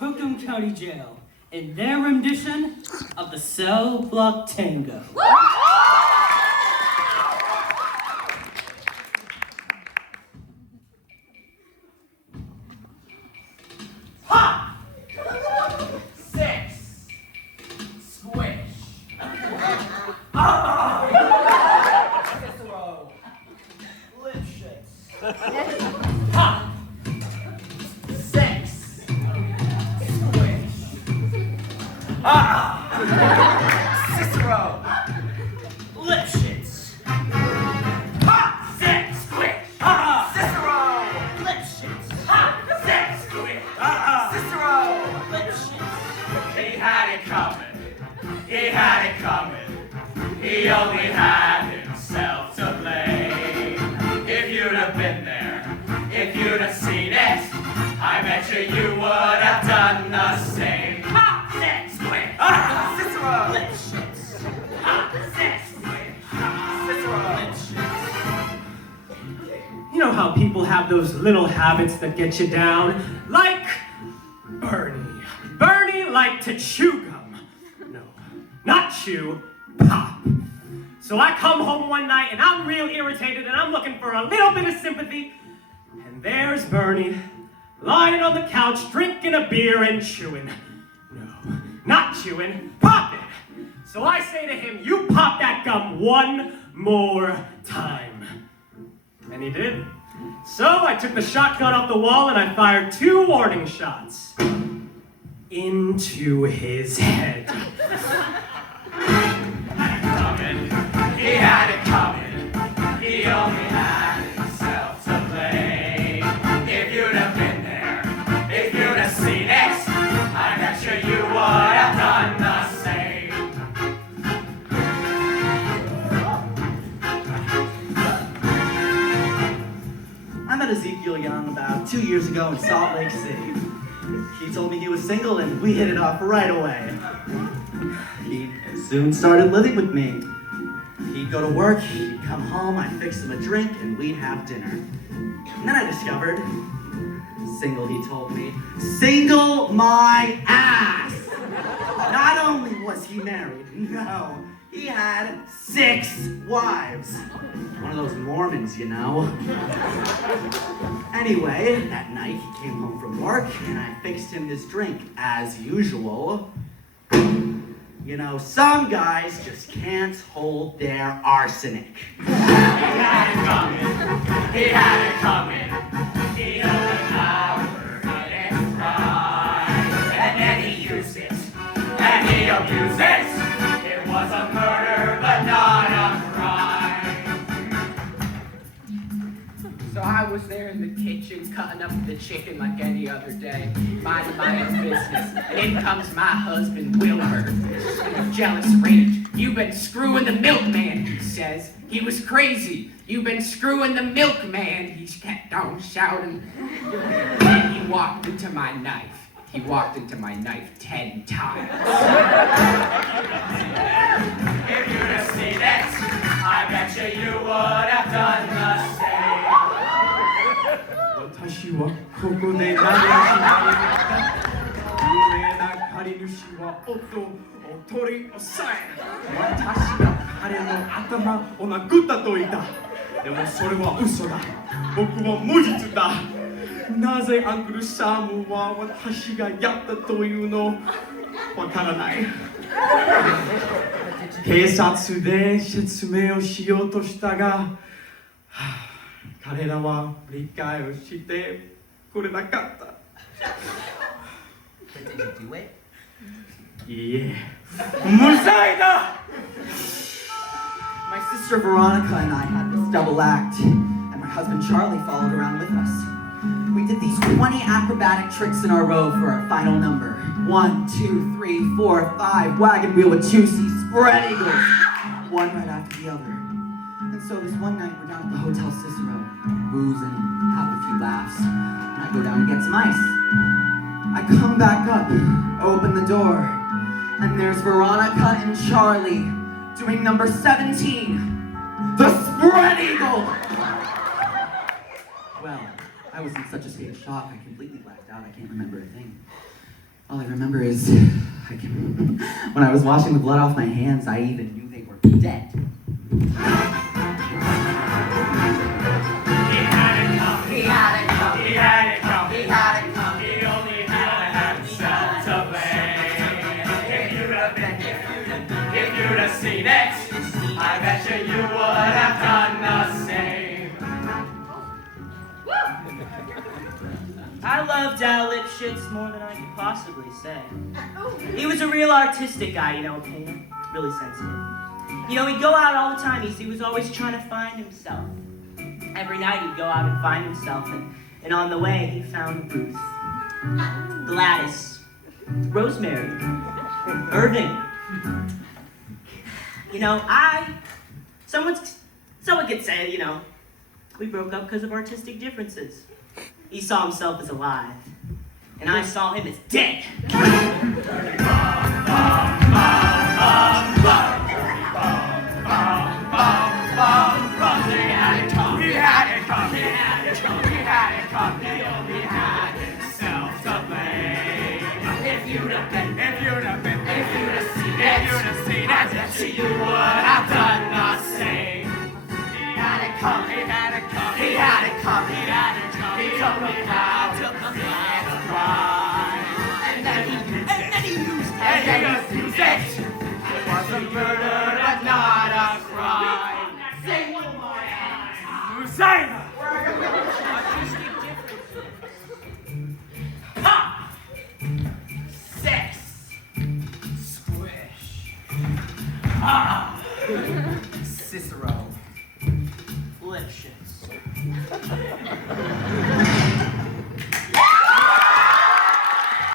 Crookham County Jail in their rendition of the cell block tango. Ha! 6. Squish. Cicero. Lip shits. Ha! 6. Squish. Cicero. Lip shits. Ha! 6. Squish. Cicero. Lip shits. Ha! 6. Squish. Cicero. Lip shits. He had it coming. He had it coming. He only had himself to blame. If you'd have been there, if you'd have seen it, I bet you would have done the same. Ha! 6. Squish. Cicero. Lip shits. Ha! 6. Squish. Cicero. Lip shits. You know how people have those little habits that get you down? Like Bernie. Bernie liked to chew gum. No, not chew, pop. So I come home one night and I'm real irritated and I'm looking for a little bit of sympathy. And there's Bernie, lying on the couch, drinking a beer and chewing. No, not chewing, popping. So I say to him, you pop that gum one more time. And he did. So I took the shotgun off the wall and I fired 2 warning shots. Into his head. He had it coming. He only had himself to blame. If you'd have been there, if you'd have seen it, I bet you would have done the same. I met Ezekiel Young about 2 years ago in Salt Lake City. He told me he was single and we hit it off right away. He soon started living with me. He'd go to work, he'd come home, I'd fix him a drink, and we'd have dinner. And then I discovered, single, he told me, single my ass! Not only was he married, no, he had 6 wives. One of those Mormons, you know. Anyway, that night he came home from work and I fixed him his drink as usual. You know, some guys just can't hold their arsenic. He had it coming. He had it coming. He knew the power in his pride. And then he used it. And he abused it. It was a murder, but not a crime. So I was there in the kitchen cutting up the chicken like any other day, minding my own business. And in comes my husband, Wilbur, in a jealous rage. "You've been screwing the milkman," he says. He was crazy. "You've been screwing the milkman," he kept on shouting. Then he walked into my knife. He walked into my knife 10 times. If you'd have seen it, I bet you would have done the same. 私はここで何をしないのか。有名な借り主は夫を取り押さえ、私が彼の頭を殴ったと言った。でもそれは嘘だ。僕は無実だ。なぜアンクルサムは私がやったというのわからない。警察で説明をしようとしたが、彼らは理解をしてくれなかった。But did you do it? いいえ、無罪だ。 My sister Veronica and I had this double act, and my husband Charlie followed around with us. We did these 20 acrobatic tricks in a row for our final number. 1, 2, 3, 4, 5, wagon wheel with 2 C's, spread eagles, one right after the other. And so this one night we're down at the Hotel Cicero, boozing, having a few laughs, and I go down and get some ice. I come back up, open the door, and there's Veronica and Charlie doing number 17, the spread eagle. Well, I was in such a state of shock, I completely blacked out. I can't remember a thing. All I remember is when I was washing the blood off my hands, I even knew they were dead. He had it come. He had it come. He had it come. He had it come. He only had himself to blame. If you'd have seen it, I bet you would have done the same. I loved Al Lipschitz more than I could possibly say. He was a real artistic guy, you know, Pena. Really sensitive. You know, he'd go out all the time. He was always trying to find himself. Every night he'd go out and find himself, and on the way he found Ruth, Gladys, Rosemary, Irving. You know, someone could say, you know, we broke up because of artistic differences. He saw himself as alive, and I saw him as dead. He had it come. He had it come. He had it come. He only had himself to blame. If you'd have seen it, I bet you would have done the same. He had it come. He had it come. He had it come. He had it come. He took the cloud, took the pride, and then he used it. It was a murder, but not a crime. Say one more time. Usaina! Pop! Sex! Squish! Ah! Cicero. Lipschitz.